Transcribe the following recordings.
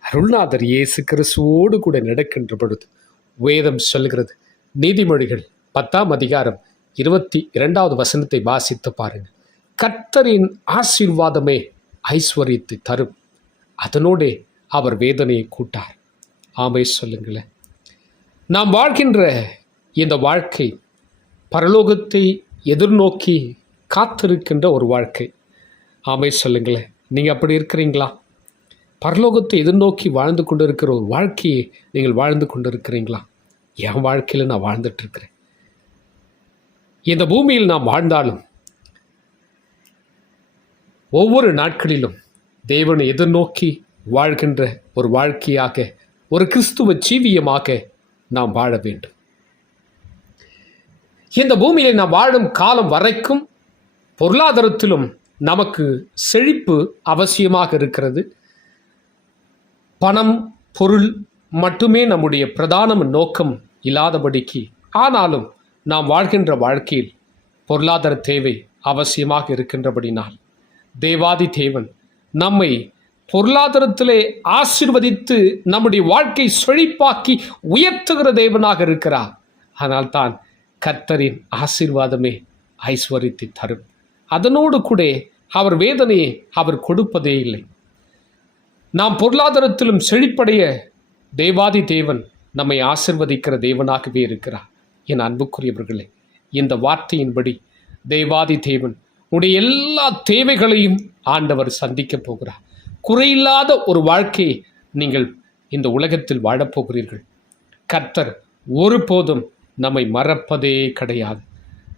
அருள்நாதர் இயேசு கிறிஸ்துவோடு கூட நடக்கின்ற பொழுது வேதம் சொல்கிறது. நீதிமொழிகள் பத்தாம் அதிகாரம் இருபத்தி இரண்டாவது வசனத்தை வாசித்து பாருங்கள். கர்த்தரின் ஆசீர்வாதமே ஐஸ்வர்யத்தை தரும். அதனோடே அவர் வேதனையை கூட்டார். ஆமை சொல்லுங்களேன். நாம் வாழ்கின்ற இந்த வாழ்க்கை பரலோகத்தை எதிர்நோக்கி காத்திருக்கின்ற ஒரு வாழ்க்கை. ஆமை சொல்லுங்களேன். நீங்கள் அப்படி இருக்கிறீங்களா? பரலோகத்தை எதிர்நோக்கி வாழ்ந்து கொண்டு இருக்கிற ஒரு வாழ்க்கையை நீங்கள் வாழ்ந்து கொண்டு இருக்கிறீங்களா என் வாழ்க்கையில் நான் வாழ்ந்துட்டு இருக்கிறேன் இந்த பூமியில் நாம் வாழ்ந்தாலும் ஒவ்வொரு நாட்களிலும் தேவனை எதிர்நோக்கி வாழ்கின்ற ஒரு வாழ்க்கையாக ஒரு கிறிஸ்துவ ஜீவியமாக நாம் வாழ வேண்டும். இந்த பூமியில் நாம் வாழும் காலம் வரைக்கும் பொருளாதாரத்திலும் நமக்கு செழிப்பு அவசியமாக இருக்கிறது. பணம் பொருள் மட்டுமே நம்முடைய பிரதான நோக்கம் இல்லாதபடிக்கு. ஆனாலும் நாம் வாழ்கின்ற வாழ்க்கையில் பொருளாதார தேவை அவசியமாக இருக்கின்றபடினால் தேவாதி தேவன் நம்மை பொருளாதாரத்திலே ஆசிர்வதித்து நம்முடைய வாழ்க்கை செழிப்பாக்கி உயர்த்துகிற தேவனாக இருக்கிறார். ஆனால் தான் கர்த்தரின் ஆசீர்வாதமே ஐஸ்வர்யத்தை தரும். அதனோடு கூட அவர் வேதனையை அவர் கொடுப்பதே இல்லை. நாம் பொருளாதாரத்திலும் செழிப்படைய தேவாதி தேவன் நம்மை ஆசிர்வதிக்கிற தேவனாகவே இருக்கிறார். என் அன்புக்குரியவர்களே இந்த வார்த்தையின்படி தேவாதி தேவன் உடைய எல்லா தேவைகளையும் ஆண்டவர் சந்திக்கப் போகிறார். குறையில்லாத ஒரு வாழ்க்கையை நீங்கள் இந்த உலகத்தில் வாழப்போகிறீர்கள் கர்த்தர் ஒருபோதும் நம்மை மறப்பதே கிடையாது.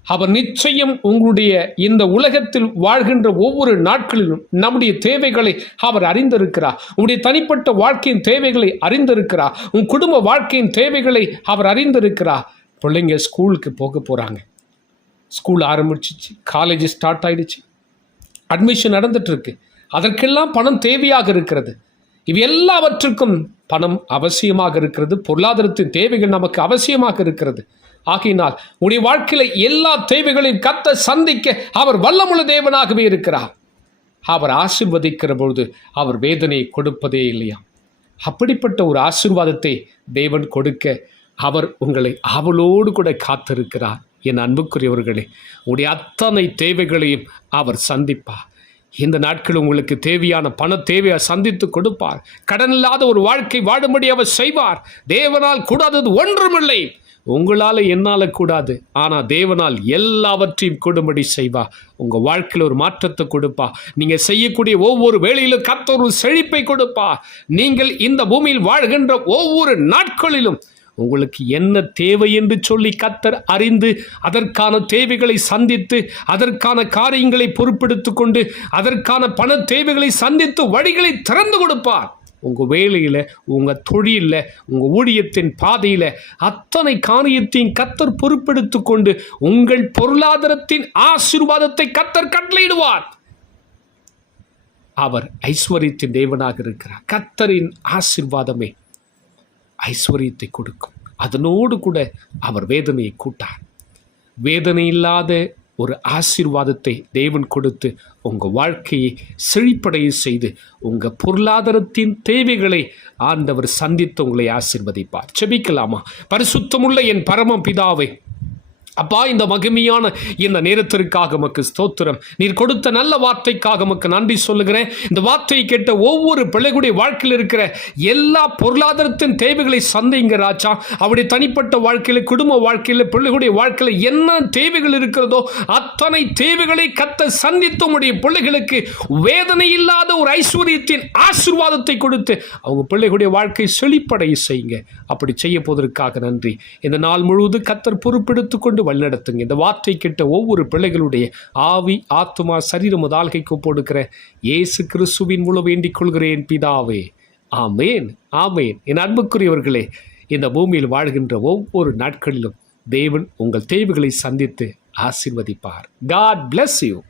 அவர் நிச்சயம் உங்களுடைய இந்த உலகத்தில் வாழ்கின்ற ஒவ்வொரு நாட்களிலும் நம்முடைய தேவைகளை அவர் அறிந்திருக்கிறார். உங்களுடைய தனிப்பட்ட வாழ்க்கையின் தேவைகளை அறிந்திருக்கிறார். உன் குடும்ப வாழ்க்கையின் தேவைகளை அவர் அறிந்திருக்கிறார். பிள்ளைங்க ஸ்கூலுக்கு போக போகிறாங்க ஸ்கூல் ஆரம்பிச்சிச்சு காலேஜ் ஸ்டார்ட் ஆகிடுச்சு அட்மிஷன் நடந்துகிட்ருக்கு அதற்கெல்லாம் பணம் தேவையாக இருக்கிறது. இவை எல்லாவற்றுக்கும் பணம் அவசியமாக இருக்கிறது. பொருளாதாரத்தின் தேவைகள் நமக்கு அவசியமாக இருக்கிறது. ஆகையினால் உடைய வாழ்க்கையில எல்லா தேவைகளையும் கத்த சந்திக்க அவர் வல்லமுள்ள தேவனாகவே இருக்கிறார். அவர் ஆசிர்வதிக்கிற பொழுது அவர் வேதனையை கொடுப்பதே இல்லையா? அப்படிப்பட்ட ஒரு ஆசீர்வாதத்தை தேவன் கொடுக்க அவர் உங்களை அவளோடு கூட காத்திருக்கிறார். என் அன்புக்குரியவர்களே உடைய அத்தனை தேவைகளையும் அவர் சந்திப்பார். இந்த நாட்கள் உங்களுக்கு தேவையான பண தேவையை சந்தித்து கொடுப்பார். கடன் இல்லாத ஒரு வாழ்க்கை வாழும்படி அவர் செய்வார். தேவனால் கூடாதது ஒன்றுமில்லை. உங்களால் என்னால் கூடாது. ஆனால் தேவனால் எல்லாவற்றையும் கொடும்படி செய்வா. உங்கள் வாழ்க்கையில் ஒரு மாற்றத்தை கொடுப்பா. நீங்கள் செய்யக்கூடிய ஒவ்வொரு வேலையிலும் கர்த்தர் ஒரு செழிப்பை கொடுப்பா. நீங்கள் இந்த பூமியில் வாழ்கின்ற ஒவ்வொரு நாட்களிலும் உங்களுக்கு என்ன தேவை என்று சொல்லி கத்தர் அறிந்து அதற்கான தேவைகளை சந்தித்து அதற்கான காரியங்களை பொறுப்பெடுத்து கொண்டு அதற்கான பண தேவைகளை சந்தித்து வழிகளை திறந்து கொடுப்பார். உங்கள் வேலையில் உங்கள் தொழிலில் உங்கள் ஊழியத்தின் பாதையில் அத்தனை காரியத்தையும் கத்தர் பொறுப்பெடுத்து கொண்டு உங்கள் பொருளாதாரத்தின் ஆசீர்வாதத்தை கத்தர் கட்டளையிடுவார். அவர் ஐஸ்வர்யத்தின் தேவனாக இருக்கிறார். கத்தரின் ஆசீர்வாதமே ஐஸ்வர்யத்தை கொடுக்கும். அதனோடு கூட அவர் வேதனையை கூட்டார். வேதனை இல்லாத ஒரு ஆசீர்வாதத்தை தேவன் கொடுத்து உங்கள் வாழ்க்கையை செழிப்படைய செய்து உங்கள் பொருளாதாரத்தின் தேவைகளை ஆண்டவர் சந்தித்து உங்களை ஆசிர்வதிப்பார். செபிக்கலாமா பரிசுத்தமுள்ள என் பரம பிதாவை அப்பா இந்த மகிமையான இந்த நேரத்திற்காக மக்கு ஸ்தோத்திரம். நீர் கொடுத்த நல்ல வார்த்தைக்காக மக்கு நன்றி சொல்லுகிறேன். இந்த வார்த்தையை கேட்ட ஒவ்வொரு பிள்ளைகளுடைய வாழ்க்கையில் இருக்கிற எல்லா பொருளாதாரத்தின் தேவைகளை சந்தைங்க ராஜா. அவருடைய தனிப்பட்ட வாழ்க்கையில் குடும்ப வாழ்க்கையில் பிள்ளைகளுடைய வாழ்க்கையில் என்ன தேவைகள் இருக்கிறதோ அத்தனை தேவைகளை கத்த சந்தித்து உடைய பிள்ளைகளுக்கு வேதனை இல்லாத ஒரு ஐஸ்வர்யத்தின் ஆசீர்வாதத்தை கொடுத்து அவங்க பிள்ளைகளுடைய வாழ்க்கை செழிப்படைய செய்யுங்க. அப்படி செய்ய போவதற்காக நன்றி. இந்த நாள் முழுவதும் கத்தர் பொறுப்பெடுத்துக்கொண்டு கொண்டு வழிநடத்துங்க. இந்த வார்த்தை கேட்ட ஒவ்வொரு பிள்ளைகளுடைய ஆவி ஆத்மா சரீரம் தாழ்கை கூப்படுகிற இயேசு கிறிஸ்துவின் மூலம் வேண்டிக் கொள்கிறேன் பிதாவே. ஆமேன் ஆமேன். என் அன்புக்குரியவர்களே இந்த பூமியில் வாழ்கின்ற ஒவ்வொரு நாட்களிலும் தேவன் உங்கள் தேவைகளை சந்தித்து ஆசிர்வதிப்பார். God bless you